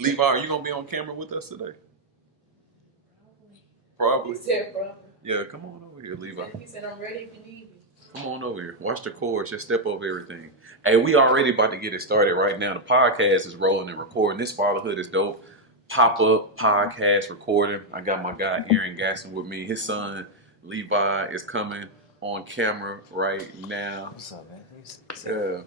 Levi, are you gonna be on camera with us today? Probably. He said probably. Yeah, come on over here, Levi. He said I'm ready if you need me. Come on over here. Watch the chords. Just step over everything. Hey, we already about to get it started right now. The podcast is rolling and recording. This Fatherhood is Dope pop-up podcast recording. I got my guy Aaron Gaston with me. His son Levi is coming on camera right now. What's up, man? Yeah.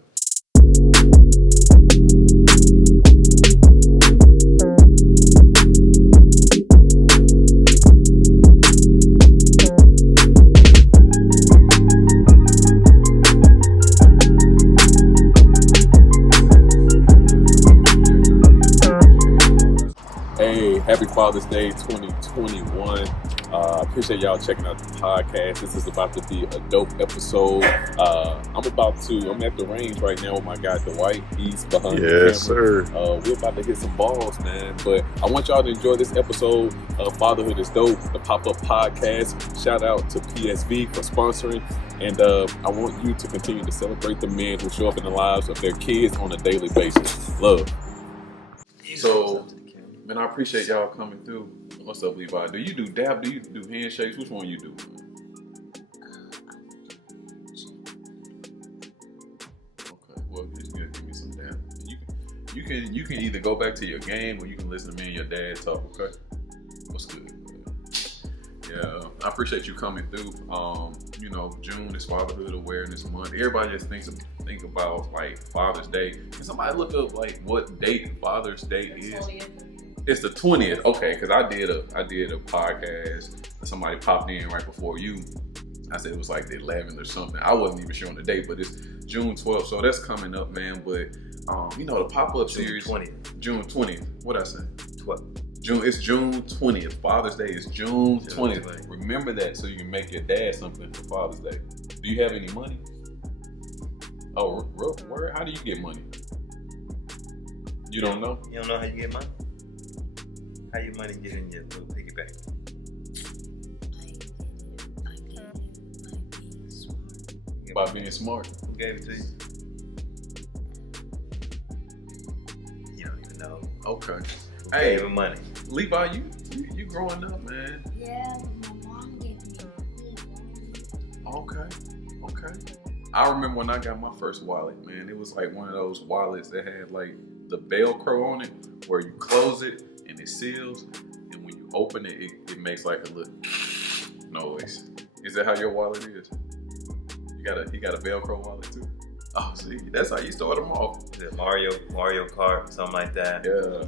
Hey, happy Father's Day 2021. Appreciate y'all checking out the podcast. This is about to be a dope episode. I'm at the range right now with my guy Dwight. He's behind the camera. Yes, sir. We're about to hit some balls, man. But I want y'all to enjoy this episode of Fatherhood is Dope, the pop-up podcast. Shout out to PSV for sponsoring. And I want you to continue to celebrate the men who show up in the lives of their kids on a daily basis. Love. So, man, I appreciate y'all coming through. What's up, Levi? Do you do dab? Do you do handshakes? Which one you do? Okay, well, just give me some dab. You can either go back to your game or you can listen to me and your dad talk. Okay, what's good? Yeah, I appreciate you coming through. June is Fatherhood Awareness Month. Everybody just think about like Father's Day. Can somebody look up like what date Father's Day is? 20th. It's the 20th. Okay, because I did a podcast. And somebody popped in right before you. I said it was like the 11th or something. I wasn't even sure on the date, but it's June 12th. So that's coming up, man. But the pop-up series. June 20th. What I say? 12th. It's June 20th. Father's Day is June 20th. Remember that so you can make your dad something for Father's Day. Do you have any money? Oh, where? How do you get money? You don't know? You don't know how you get money? How your money get in your little piggy bank? By being smart. Who gave it to you? You don't even know. Okay. Who Hey, gave him money? Levi, you growing up, man. Yeah, my mom gave me. Okay. I remember when I got my first wallet, man. It was like one of those wallets that had like the Velcro on it, where you close it and it seals, and when you open it, it makes like a little noise. Is that how your wallet is? You got a Velcro wallet too? Oh, see, that's how you start them off. Is it Mario Kart, something like that? Yeah.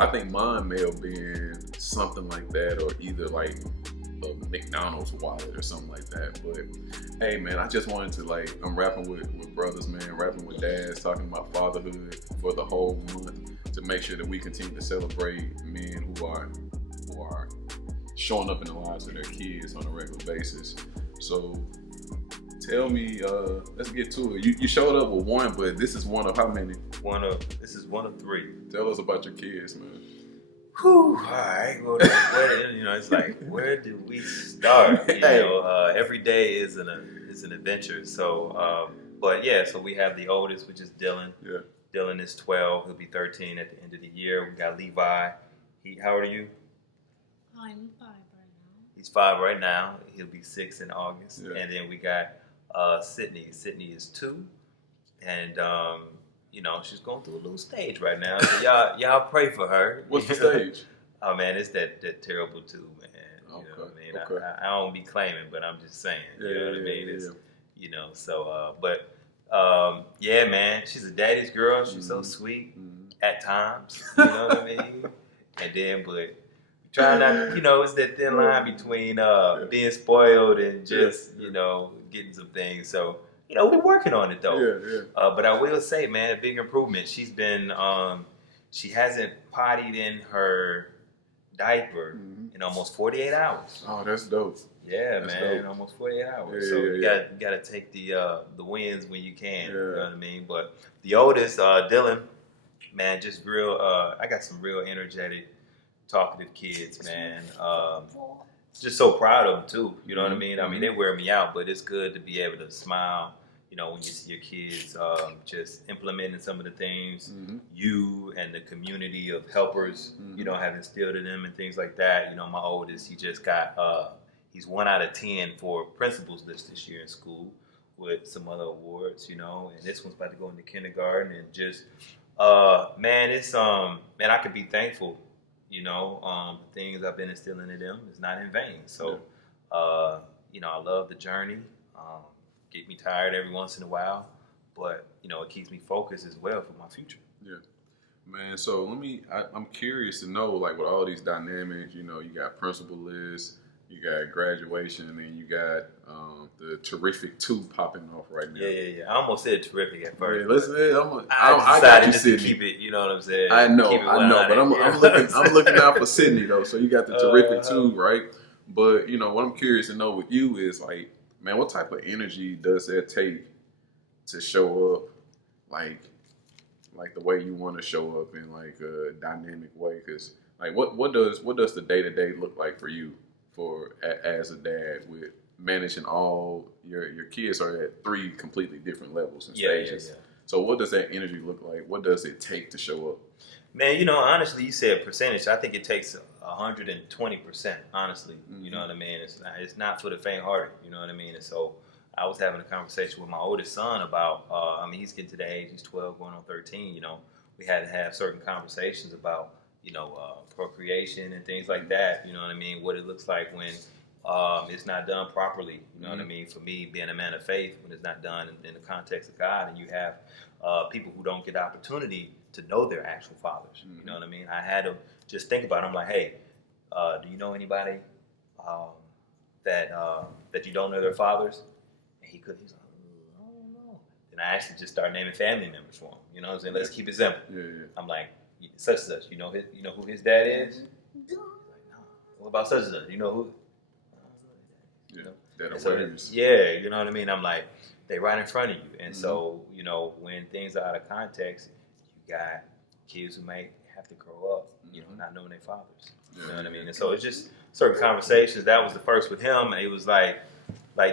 I think mine may have been something like that, or either like a McDonald's wallet or something like that. But hey, man, I just wanted to I'm rapping with brothers, man, rapping with dads, talking about fatherhood for the whole month to make sure that we continue to celebrate men who are showing up in the lives of their kids on a regular basis. So tell me, let's get to it. You showed up with one, but this is one of how many? This is one of three. Tell us about your kids, man. Whew. All right. Well, it's like, where do we start? Every day is an adventure. So, so we have the oldest, which is Dylan. Yeah. Dylan is 12. He'll be 13 at the end of the year. We got Levi. How old are you? I'm 5 right now. He's 5 right now. He'll be 6 in August. Yeah. And then we got Sydney. Sydney is 2. And, she's going through a little stage right now. So y'all pray for her. What's the stage? Oh, man, it's that terrible 2, man. Okay. You know what I mean? Okay. I don't be claiming, but I'm just saying. You know what I mean? It's, man, she's a daddy's girl. She's so sweet at times. You know what I mean? And then, but trying not, it's that thin line between being spoiled and just, getting some things. So, we're working on it though. Yeah. But I will say, man, a big improvement. She's been, she hasn't pottied in her diaper in almost 48 hours. Oh, that's dope. Yeah, That's man, dope. almost 48 hours. Yeah, so yeah, you yeah. got to take the wins when you can. Yeah. You know what I mean? But the oldest, Dylan, man, just real. I got some real energetic, talkative kids, man. Just so proud of them too. You know what I mean? I mean, they wear me out, but it's good to be able to smile you know, when you see your kids just implementing some of the things you and the community of helpers, you know, have instilled in them and things like that. You know, my oldest, he just got, he's 1 out of 10 for principals list this year in school with some other awards, you know, and this one's about to go into kindergarten and just, man, it's, man, I could be thankful, you know, the things I've been instilling in them is not in vain. So, you know, I love the journey. Get me tired every once in a while, but you know, it keeps me focused as well for my future. Yeah, man. So I'm curious to know, like, with all these dynamics, you know, you got principal lists, you got graduation, and you got the terrific 2 popping off right now. Yeah. I almost said terrific at first. Yeah, listen, I decided just to keep it. You know what I'm saying? I know, but I'm looking out for Sydney though. So you got the terrific 2, right? But you know, what I'm curious to know with you is like, man, what type of energy does that take to show up, like the way you want to show up in like a dynamic way? Because like, what does the day-to-day look like for you, as a dad, with managing all your kids are at 3 completely different levels and stages. Yeah. So what does that energy look like? What does it take to show up? Man, you know, honestly, you said percentage. I think it takes 120%. Honestly, you know what I mean. It's not for the faint-hearted. You know what I mean. And so I was having a conversation with my oldest son about. I mean, he's getting to the age. He's 12, going on 13. You know, we had to have certain conversations about, you know, procreation and things like that. You know what I mean. What it looks like when it's not done properly. You know what I mean. For me, being a man of faith, when it's not done in the context of God, and you have people who don't get the opportunity to know their actual fathers. You know what I mean? I had to just think about it. I'm like, hey, do you know anybody that you don't know their fathers? And he's like, I don't know. And I actually just started naming family members for him. You know what I'm saying? Let's keep it simple. Yeah. I'm like, such and such. You know who his dad is? Like, no. What about such and such? You know who? Yeah. That so awareness. Yeah, you know what I mean? I'm like, they right in front of you. And so, you know, when things are out of context, you got kids who may have to grow up, you know, not knowing their fathers. You know what I mean? And so it's just certain conversations. That was the first with him. It was like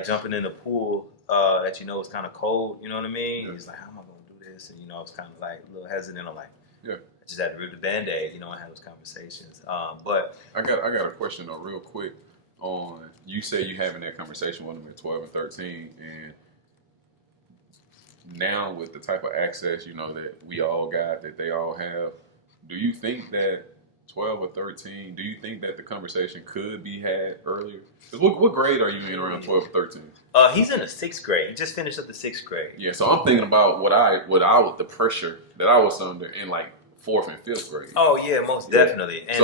jumping in the pool that you know is kind of cold. You know what I mean? He's like, how am I going to do this? And, you know, I was kind of like a little hesitant. I'm like, I just had to rip the Band-Aid, you know, and have those conversations. But I got a question though, real quick. On you say you having that conversation with them at 12 and 13, and now with the type of access, you know, that we all got, that they all have, do you think that 12 or 13, do you think that the conversation could be had earlier? Because what grade are you in around 12 or 13? He's in the 6th grade. He just finished up the 6th grade. Yeah, so I'm thinking about the pressure that I was under in like 4th and 5th grade. Oh yeah, most definitely. And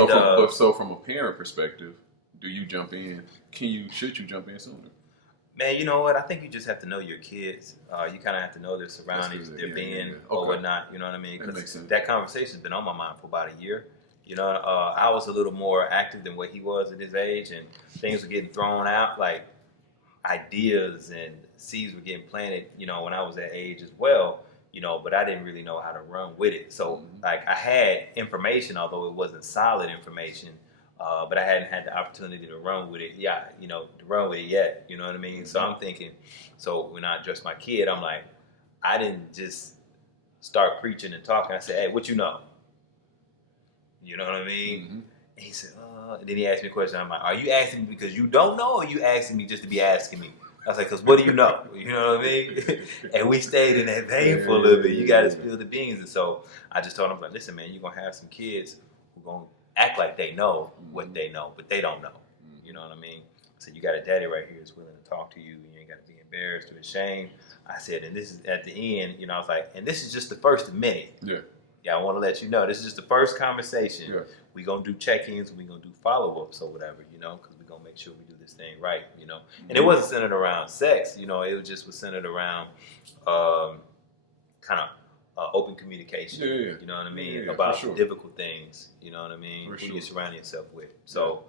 so from a parent perspective, do you jump in? Should you jump in sooner? Man, you know what? I think you just have to know your kids. You kind of have to know their surroundings, or whatnot. You know what I mean? Because that conversation's been on my mind for about a year. You know, I was a little more active than what he was at his age, and things were getting thrown out, like ideas and seeds were getting planted, you know, when I was that age as well, you know, but I didn't really know how to run with it. So, like, I had information, although it wasn't solid information, but I hadn't had the opportunity to run with it. Yeah, you know, to run with it yet. You know what I mean? So I'm thinking, so when I address my kid, I'm like, I didn't just start preaching and talking. I said, hey, what you know? You know what I mean? And he said, and then he asked me a question. I'm like, are you asking me because you don't know, or are you asking me just to be asking me? I was like, because what do you know? You know what I mean? And we stayed in that vein for a little bit. You got to spill the beans. And so I just told him, like, listen, man, you're going to have some kids who are going to act like they know what they know, but they don't know. You know what I mean? So you got a daddy right here who's willing to talk to you. You ain't got to be embarrassed or ashamed. I said, and this is at the end, you know, I was like, and this is just the first minute. Yeah, I want to let you know, this is just the first conversation. We're going to do check-ins, and we're going to do follow-ups or whatever, you know, because we're going to make sure we do this thing right, you know. And it wasn't centered around sex, you know, it was centered around kind of open communication, you know what I mean, about difficult things, you know what I mean, who you surround yourself with. So,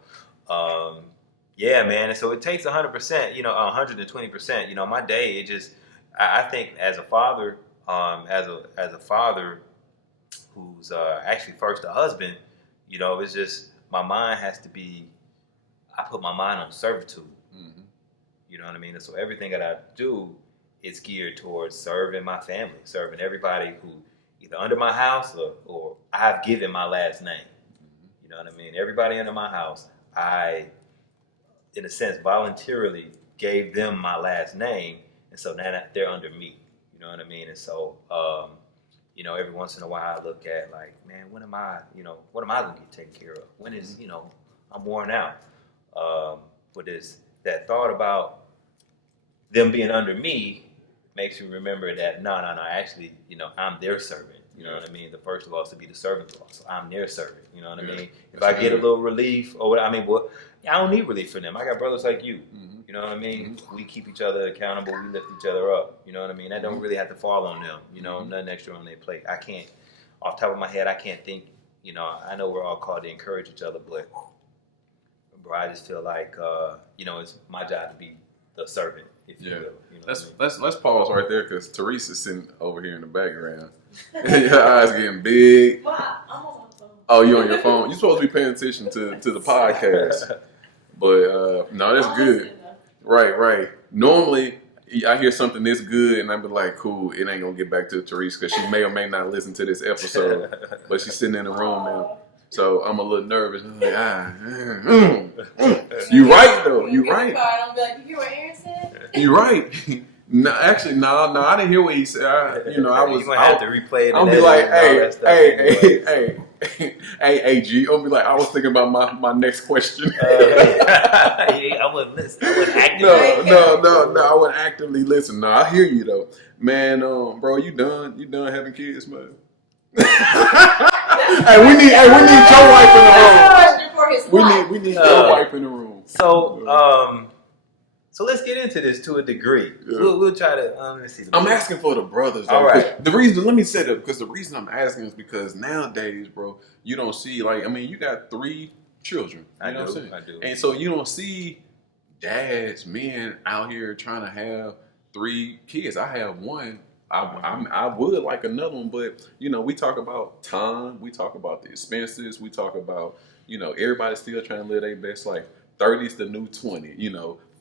yeah, man, and so it takes 100%, you know, 120%. You know, my day, it just, I think as a father, as a father who's actually first a husband, you know, it's just, my mind has to be, I put my mind on servitude. You know what I mean? And so everything that I do it's geared towards serving my family, serving everybody who either under my house or I've given my last name. You know what I mean? Everybody under my house, I, in a sense, voluntarily gave them my last name, and so now they're under me. You know what I mean? And so, every once in a while I look at like, man, when am I, what am I gonna get taken care of? When is, I'm worn out. But that thought about them being under me makes you remember that no, actually, I'm their servant. You know what I mean? The first of all is to be the servant of all. So I'm their servant. You know what I mean? If I get a little relief or I don't need relief from them. I got brothers like you. You know what I mean? We keep each other accountable. We lift each other up. You know what I mean? That don't really have to fall on them. Nothing extra on their plate. I can't, off the top of my head, I can't think, I know we're all called to encourage each other, but bro, I just feel like, it's my job to be the servant, if you will. Let's pause right there because Teresa's sitting over here in the background. Your eyes getting big. Wow, I'm on my phone. Oh, you on your phone? You're supposed to be paying attention to the podcast. But no, that's good. Right. Normally, I hear something this good and I be like, cool, it ain't gonna get back to Teresa because she may or may not listen to this episode. But she's sitting in the room now. So I'm a little nervous. I'm like, You right though. You right. I'm like, you hear what Aaron said? You right. No, actually, no, I didn't hear what he said. I was. You're gonna have to replay it. I'll be like, hey, G. I'll be like, I was thinking about my next question. I wouldn't listen. I wouldn't actively. No, I wouldn't actively listen. No, I hear you though, man. Bro, you done having kids, man? Hey, we need your wife in the room. We need your wife in the room. So let's get into this to a degree. Yeah. We'll try to. Let's see. I'm asking for the brothers. Though, all right. The reason, let me say that because the reason I'm asking is because nowadays, bro, you don't see you got 3 children. You know what I'm saying? I do. And so you don't see dads, men out here trying to have 3 kids. I have one. I would like another one, but we talk about time, we talk about the expenses, we talk about everybody's still trying to live their best life. 30's the new 20,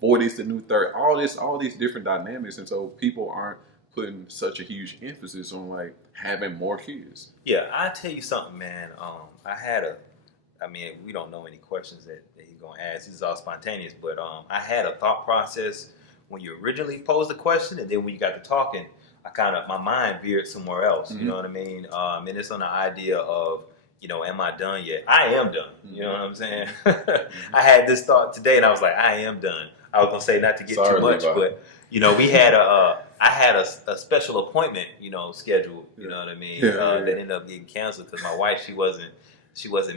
40's the new 30. All these different dynamics, and so people aren't putting such a huge emphasis on like having more kids. Yeah, I tell you something, man. We don't know any questions that he's gonna ask. This is all spontaneous, but I had a thought process when you originally posed the question, and then when you got to talking. My mind veered somewhere else, you know what I mean? And it's on the idea of, am I done yet? I am done, you know what I'm saying? I had this thought today and I was like, I am done. I was going to say not to get too much, but, we had I had a special appointment, scheduled, you know what I mean? That ended up getting canceled because my wife, she wasn't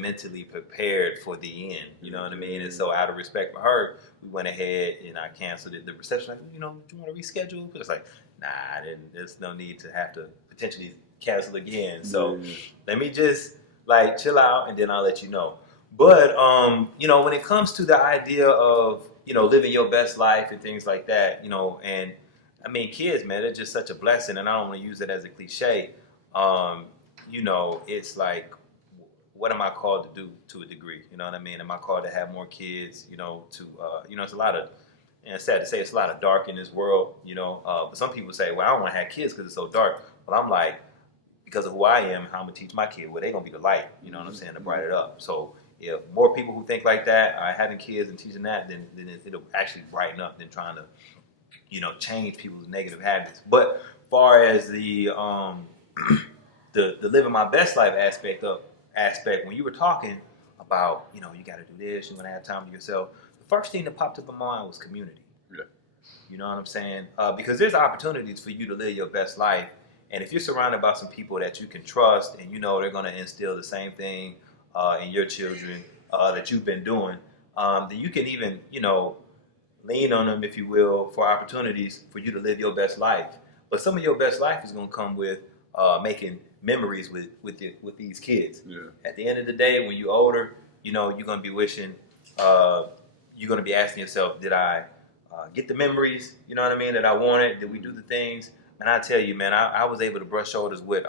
mentally prepared for the end, you know what I mean? And so out of respect for her, we went ahead and I canceled it. The reception, like, do you want to reschedule? But it's like, nah, there's no need to have to potentially cancel again. So let me just chill out and then I'll let you know. But, when it comes to the idea of, living your best life and things like that, and kids, man, they're just such a blessing. And I don't want to use it as a cliche. It's like, what am I called to do to a degree? You know what I mean? Am I called to have more kids? It's a lot of, and it's sad to say, it's a lot of dark in this world. But some people say, well, I don't want to have kids because it's so dark. But I'm like, because of who I am, how I'm gonna teach my kid, well, they're gonna be the light. You know what I'm saying? To brighten it up. So if more people who think like that are having kids and teaching that, then it'll actually brighten up than trying to, change people's negative habits. But far as the living my best life aspect, when you were talking about, you got to do this, you're going to have time for yourself, the first thing that popped up in my mind was community. Yeah. You know what I'm saying? Because there's opportunities for you to live your best life. And if you're surrounded by some people that you can trust and they're going to instill the same thing in your children that you've been doing, then you can even, lean on them, if you will, for opportunities for you to live your best life. But some of your best life is going to come with making memories with these kids. Yeah. At the end of the day, when you're older, you're going to be wishing, you're going to be asking yourself, did I get the memories, that I wanted? Did we do the things? And I tell you, man, I was able to brush shoulders with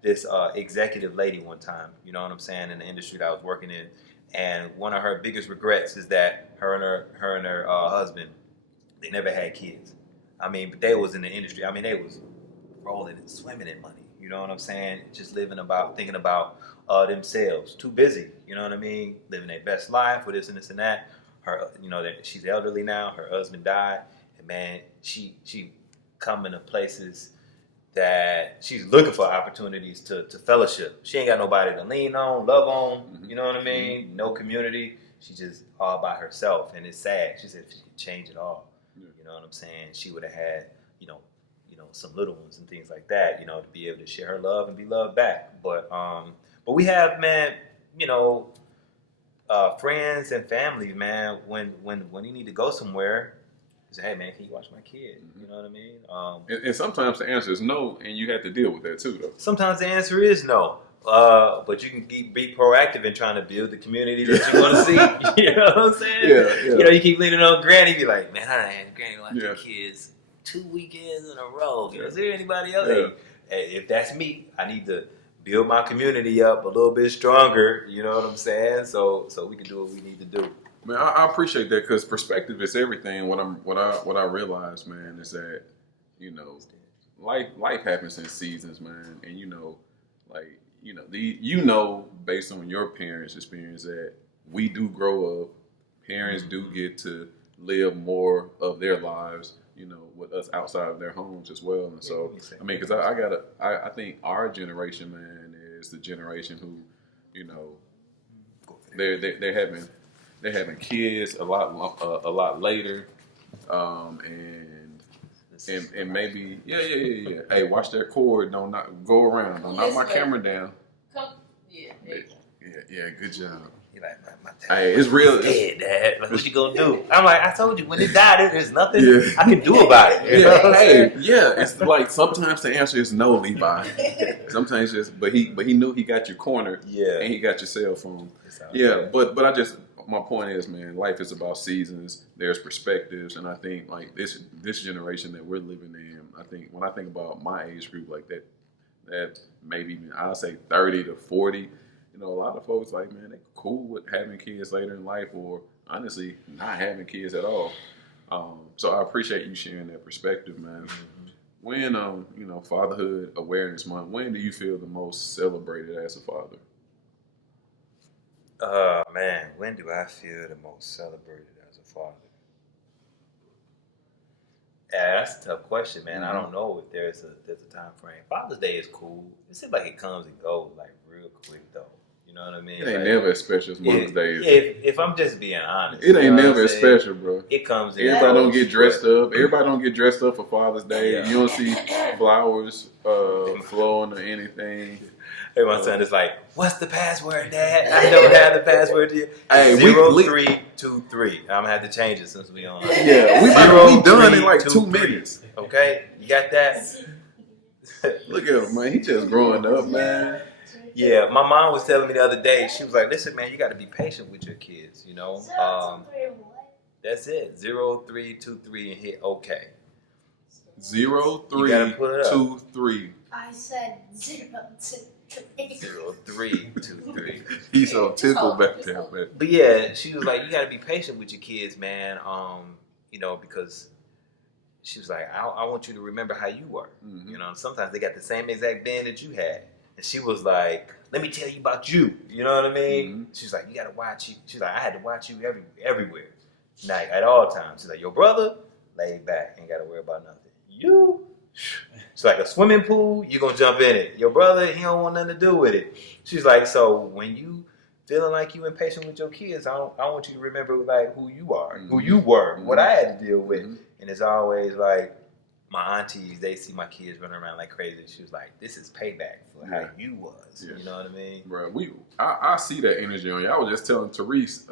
this executive lady one time, you know what I'm saying, in the industry that I was working in. And one of her biggest regrets is that her and her husband, they never had kids. I mean, but they was in the industry. I mean, they was rolling and swimming in money. You know what I'm saying? Just thinking about themselves. Too busy. You know what I mean? Living their best life with this and this and that. Her, she's elderly now. Her husband died, and man, she coming to places that she's looking for opportunities to fellowship. She ain't got nobody to lean on, love on. You know what I mean? No community. She just all by herself, and it's sad. She said if she could change it all. You know what I'm saying? She would have had, some little ones and things like that, to be able to share her love and be loved back. But we have, man, friends and family, man. When you need to go somewhere, say, hey, man, can you watch my kid? You know what I mean? And sometimes the answer is no, and you have to deal with that too, though. Sometimes the answer is no. But you can be proactive in trying to build the community that you want to see. You know what I'm saying? Yeah. You keep leaning on Granny, be like, man, I had Granny watch the kids 2 weekends in a row. Is there anybody else? Yeah. Hey, if that's me, I need to build my community up a little bit stronger. You know what I'm saying? So we can do what we need to do. Man, I appreciate that because perspective is everything. What I realize, man, is that life happens in seasons, man, and based on your parents' experience that we do grow up. Parents do get to live more of their lives, with us outside of their homes as well. And so, I mean, because I think our generation, man, is the generation who, they're having kids a lot later, and maybe yeah. Hey, watch that cord! Don't go around. Don't knock my camera down. Yeah. Good job. You're like, my dad. Hey, it's real. Dead, Dad. Like, what you gonna do? I'm like, I told you when it died, there's nothing I can do about it. You know what I'm saying? It's like sometimes the answer is no, Levi. Sometimes but he knew he got you cornered. Yeah, and he got your cell phone. Yeah, but my point is, man, life is about seasons. There's perspectives, and I think like this generation that we're living in. I think when I think about my age group, like that maybe I'll say 30 to 40. A lot of folks like, man, they cool with having kids later in life, or honestly not having kids at all. So I appreciate you sharing that perspective, man. When Fatherhood Awareness Month, when do you feel the most celebrated as a father? Man, when do I feel the most celebrated as a father? Yeah, that's a tough question, man. I don't know if there's a time frame. Father's Day is cool. It seems like it comes and goes like real quick though. You know what I mean? It ain't never as special as Mother's Day. If I'm just being honest, it ain't never as special, bro. It comes. Everybody don't get dressed up. Everybody don't get dressed up for Father's Day. Yeah. You don't see flowers flowing or anything. Hey, my son is like, "What's the password, Dad? I don't have the password to you." Hey, 0323. I'm gonna have to change it since we on. Yeah, we done in like 2 minutes. Okay, you got that? Look at him, man. He just growing up, man. Yeah, my mom was telling me the other day. She was like, "Listen, man, you got to be patient with your kids. That's it. 0323 and hit OK. 0323. I said 023. 0323. He's so tickled back there, man. But yeah, she was like, you got to be patient with your kids, man. Because she was like, I want you to remember how you were. Sometimes they got the same exact band that you had. And she was like, let me tell you about you. You know what I mean? She was like, you got to watch you. She's like, I had to watch you everywhere. Like, at all times. She's like, your brother, laid back. Ain't got to worry about nothing. You, it's like a swimming pool. You going to jump in it. Your brother, he don't want nothing to do with it. She's like, so when you feeling like you impatient with your kids, I want you to remember like who you are, who you were, what I had to deal with. And it's always like, my aunties, they see my kids running around like crazy. She was like, this is payback for how you was. You know what I mean? Bro, I see that energy on you. I was just telling Therese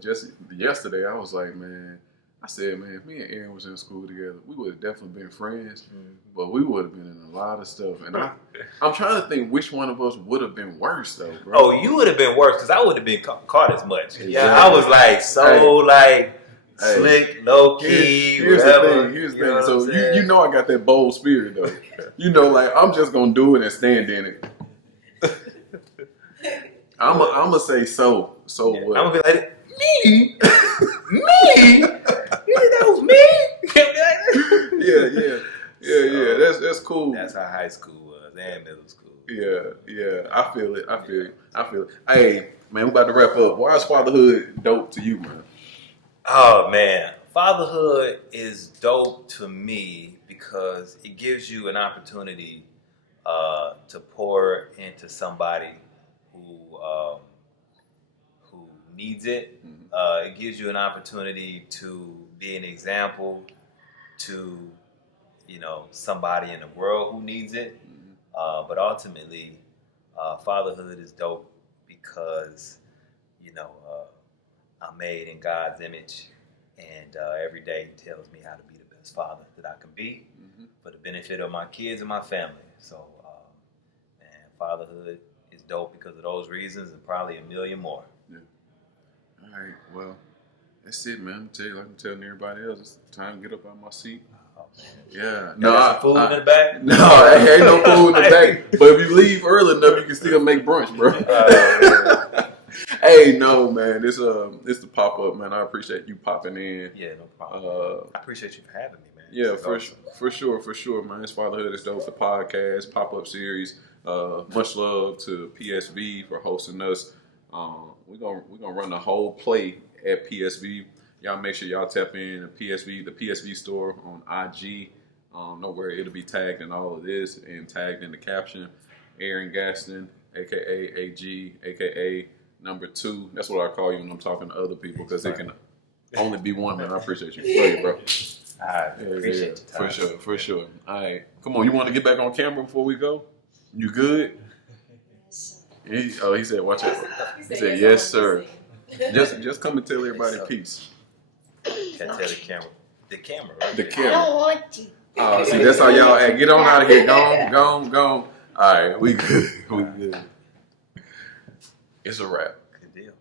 just yesterday, I was like, man, I said, man, if me and Aaron was in school together, we would have definitely been friends, but we would have been in a lot of stuff. And I'm trying to think which one of us would have been worse, though, bro. Oh, you would have been worse because I would have been caught as much. Exactly. Yeah, I was like slick, low key. Here's the thing. So you know I got that bold spirit though. Like I'm just gonna do it and stand in it. I'm gonna say so. So what? I'm gonna be like me. You think that was me? Yeah. cool. That's how high school was and middle school. Yeah. I feel it. Hey, man, we about to wrap up. Why is fatherhood dope to you, man? Oh man, fatherhood is dope to me because it gives you an opportunity to pour into somebody who needs it. It gives you an opportunity to be an example to somebody in the world who needs it. But ultimately, fatherhood is dope because I'm made in God's image, and every day He tells me how to be the best father that I can be for the benefit of my kids and my family. So, man, fatherhood is dope because of those reasons and probably a million more. Yeah. All right. Well, that's it, man. I'm telling you, like I'm telling everybody else, it's time to get up out of my seat. Oh, man. Yeah. No, some food in the back? No, ain't no food in the back. But if you leave early enough, you can still make brunch, bro. Hey, no, man. It's the pop up, man. I appreciate you popping in. Yeah, no problem. I appreciate you for having me, man. Yeah, for sure, man. It's Fatherhood is Dope, the podcast pop up series. Much love to PSV for hosting us. We're gonna run the whole play at PSV. Y'all make sure y'all tap in the PSV store on IG. Know where it'll be tagged in all of this and tagged in the caption. Aaron Gaston, aka AG, aka number 2. That's what I call you when I'm talking to other people because it can only be one, man. I appreciate you. Love you, bro. I appreciate you. For sure. All right. Come on, you want to get back on camera before we go? You good? He said, watch out. He said, yes, sir. Just come and tell everybody peace. Can't tell the camera. The camera, right? The I camera. don't want to. See, that's how y'all act. Get on out of here. Go. All right, we good. It's a wrap. Good deal.